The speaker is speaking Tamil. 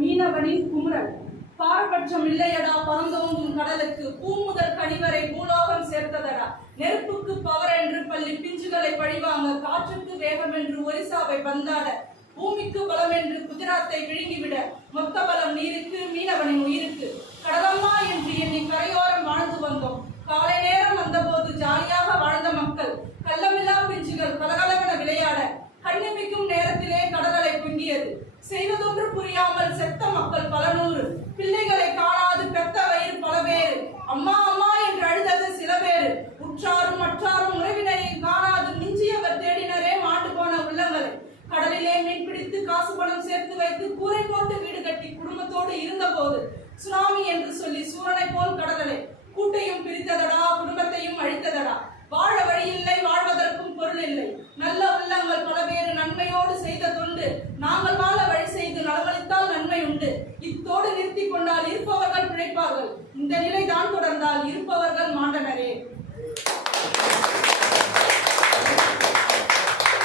மீனவனின் குமுறல். பாரபட்சம் இல்லையடா பறந்தோங்கும் கடலுக்கு, பூமுதல் கனிவரை பூலோகம் சேர்த்ததடா. நெருப்புக்கு பவர் என்று பள்ளி பிஞ்சுகளை பழிவாங்க, காற்றுக்கு வேகம் என்று ஒரிசாவை பந்தாட, பூமிக்கு பலம் என்று குஜராத்தை விழுங்கிவிட, மொத்த பலம் நீருக்கு மீனவனின் உயிருக்கு. கடலம்மா என்று எண்ணி கரையோரம் வாழ்ந்து வந்தோம். காலை நேரம் வந்தபோது ஜாலியாக வாழ்ந்த மக்கள், கள்ளமில்லா பிஞ்சுகள் கலகலவென விளையாட, கண்ணிமிக்கும் நேரத்திலே கடலலை பொங்கியது. செய்வதொன்று புரியாமல் செத்த மக்கள் பல நூறு, பிள்ளைகளை காணாது பெத்த வயிறு பல பேரு, அம்மா அம்மா என்று அழுதது சில பேரு. உற்றாரும் மற்றாரும் உறவினரையும் காணாது மிஞ்சியவர் தேடினரே மாண்டு போன உள்ளங்களை. கடலிலே மீன் பிடித்து காசு பணம் சேர்த்து வைத்து கூரை போட்டு வீடு கட்டி குடும்பத்தோடு இருந்த போது, சுனாமி என்று சொல்லி சூரனை போல் கடலலை கூட்டையும் பிரித்ததடா, குடும்பத்தையும் அழித்ததடா. வாழ வழியில்லை, வாழ்வதற்கும் பொருள் இல்லை. நல்ல உள்ளங்கள் பல பேரு நன்மையோடு செய்த தொண்டு, நாங்கள் வாழ வழி செய்து நலவழித்தால் நன்மை உண்டு. இத்தோடு நிறுத்தி கொண்டால் இருப்பவர்கள் பிழைப்பார்கள். இந்த நிலை தான் தொடர்ந்தால்